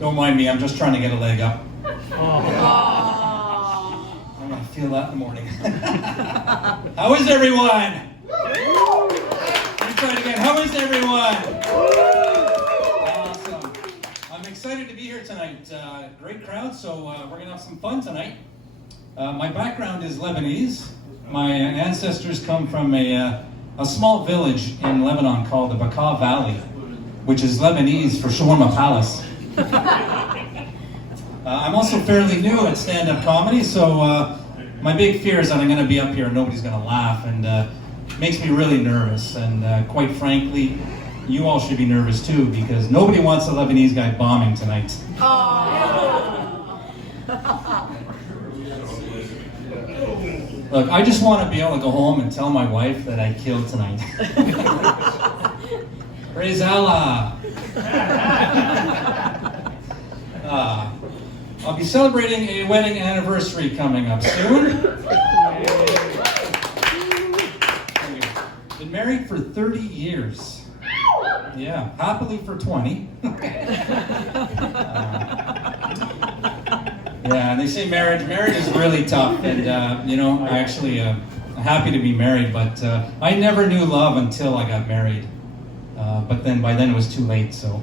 Don't mind me, I'm just trying to get a leg up. Oh. I'm gonna feel that in the morning. How is everyone? Let me try it again. How is everyone? Awesome. I'm excited to be here tonight. Great crowd, so we're gonna have some fun tonight. My background is Lebanese. My ancestors come from a small village in Lebanon called the Bekaa Valley, which is Lebanese for Shawarma Palace. I'm also fairly new at stand-up comedy, so my big fear is that I'm going to be up here and nobody's going to laugh, and it makes me really nervous. And quite frankly, you all should be nervous too, because nobody wants a Lebanese guy bombing tonight. Look, I just want to be able to go home and tell my wife that I killed tonight. Praise Allah! I'll be celebrating a wedding anniversary coming up soon. Been married for 30 years. Yeah, happily for 20. Yeah, they say marriage is really tough, and I actually am happy to be married, but I never knew love until I got married. But then by then it was too late, so.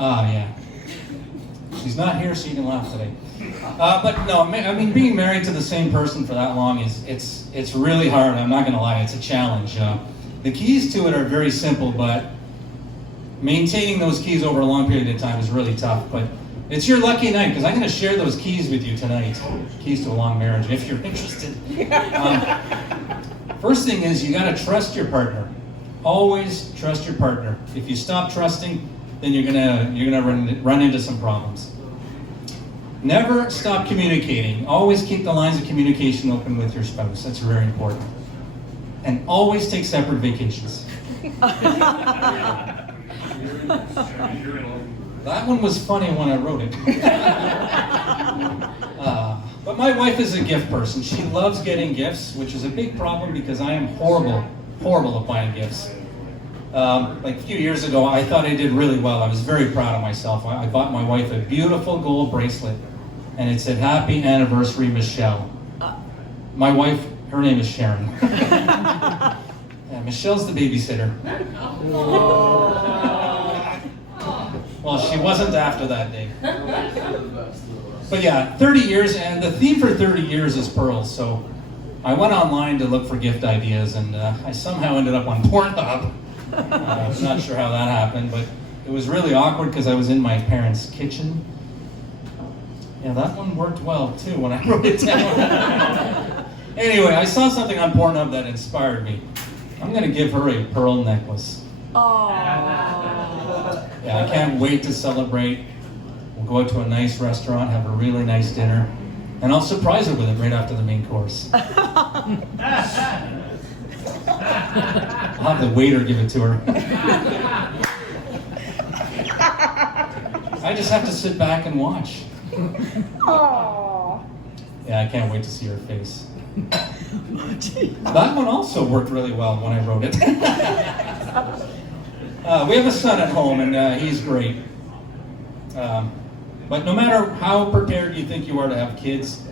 Yeah. She's not here, so you can laugh today. But no, I mean, being married to the same person for that long it's really hard. I'm not gonna lie, it's a challenge. The keys to it are very simple, but maintaining those keys over a long period of time is really tough. But it's your lucky night, because I'm gonna share those keys with you tonight. Keys to a long marriage, if you're interested. First thing is, you gotta trust your partner. Always trust your partner. If you stop trusting, then you're gonna run into some problems. Never stop communicating. Always keep the lines of communication open with your spouse. That's very important. And always take separate vacations. That one was funny when I wrote it. But my wife is a gift person. She loves getting gifts, which is a big problem because I am horrible at buying gifts. Like a few years ago, I thought I did really well. I was very proud of myself. I bought my wife a beautiful gold bracelet, and it said, "Happy Anniversary, Michelle." My wife, her name is Sharon. Yeah, Michelle's the babysitter. Well, she wasn't after that day. But yeah, 30 years, and the theme for 30 years is pearls. So I went online to look for gift ideas, and I somehow ended up on Pornhub. I'm not sure how that happened, but it was really awkward because I was in my parents' kitchen. Yeah, that one worked well too when I wrote it down. Anyway, I saw something on Pornhub that inspired me. I'm going to give her a pearl necklace. Yeah, I can't wait to celebrate. We'll go out to a nice restaurant, have a really nice dinner, and I'll surprise her with it right after the main course. I'll have the waiter give it to her. I just have to sit back and watch. Yeah, I can't wait to see her face. That one also worked really well when I wrote it. We have a son at home, and he's great. But no matter how prepared you think you are to have kids,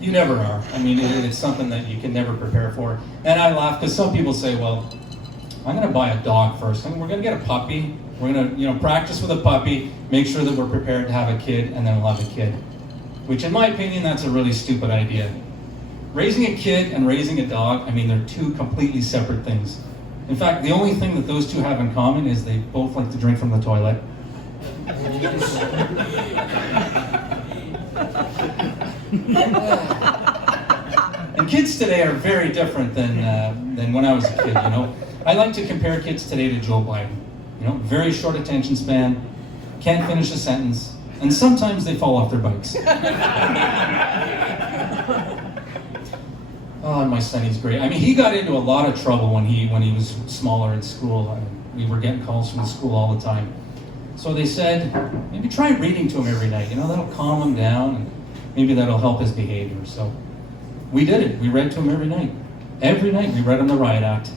you never are. I mean, it's something that you can never prepare for. And I laugh because some people say, well, I'm going to buy a dog first. We're going to get a puppy. We're going to practice with a puppy, make sure that we're prepared to have a kid, and then we'll have a kid. Which, in my opinion, that's a really stupid idea. Raising a kid and raising a dog, I mean, they're two completely separate things. In fact, the only thing that those two have in common is they both like to drink from the toilet. And kids today are very different than when I was a kid, I like to compare kids today to Joe Biden. Very short attention span, can't finish a sentence, and sometimes they fall off their bikes. Oh, and my son, he's great. I mean, he got into a lot of trouble when he was smaller in school. We were getting calls from the school all the time. So they said, maybe try reading to him every night. That'll calm him down, and maybe that'll help his behavior. So we did it. We read to him every night. Every night we read him the Riot Act.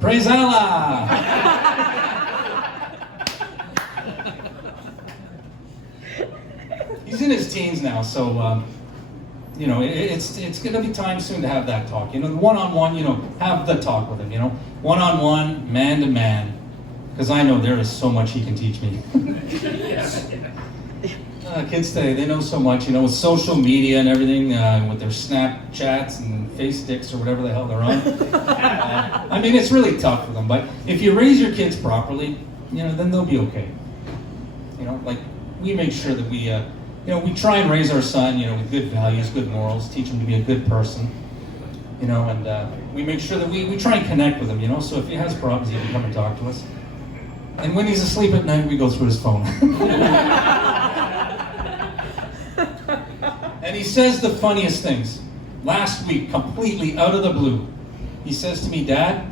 Praise Allah! He's in his teens now, so you know, it's going to be time soon to have that talk. You know, one-on-one, you know, have the talk with him, you know. One-on-one, man-to-man, because I know there is so much he can teach me. Kids today, they know so much, you know, with social media and everything, with their Snapchats and face sticks or whatever the hell they're on. I mean, it's really tough for them, but if you raise your kids properly, you know, then they'll be okay. You know, like, we make sure that we, you know, we try and raise our son, you know, with good values, good morals, teach him to be a good person, you know, and we make sure that we try and connect with him, you know, so if he has problems, he can come and talk to us. And when he's asleep at night, we go through his phone. And he says the funniest things. Last week, completely out of the blue, he says to me, "Dad,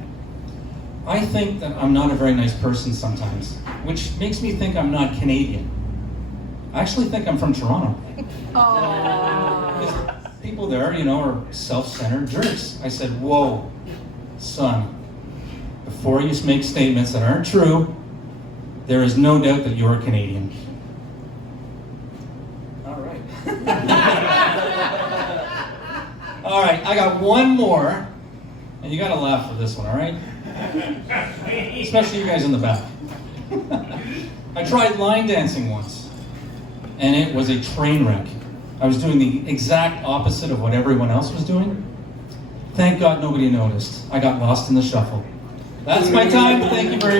I think that I'm not a very nice person sometimes, which makes me think I'm not Canadian. I actually think I'm from Toronto." Because people there, you know, are self-centered jerks. I said, "Whoa, son, before you make statements that aren't true, there is no doubt that you're Canadian." All right. All right, I got one more, and you got to laugh for this one, all right? Especially you guys in the back. I tried line dancing once, and it was a train wreck. I was doing the exact opposite of what everyone else was doing. Thank God nobody noticed. I got lost in the shuffle. That's my time. Thank you very much.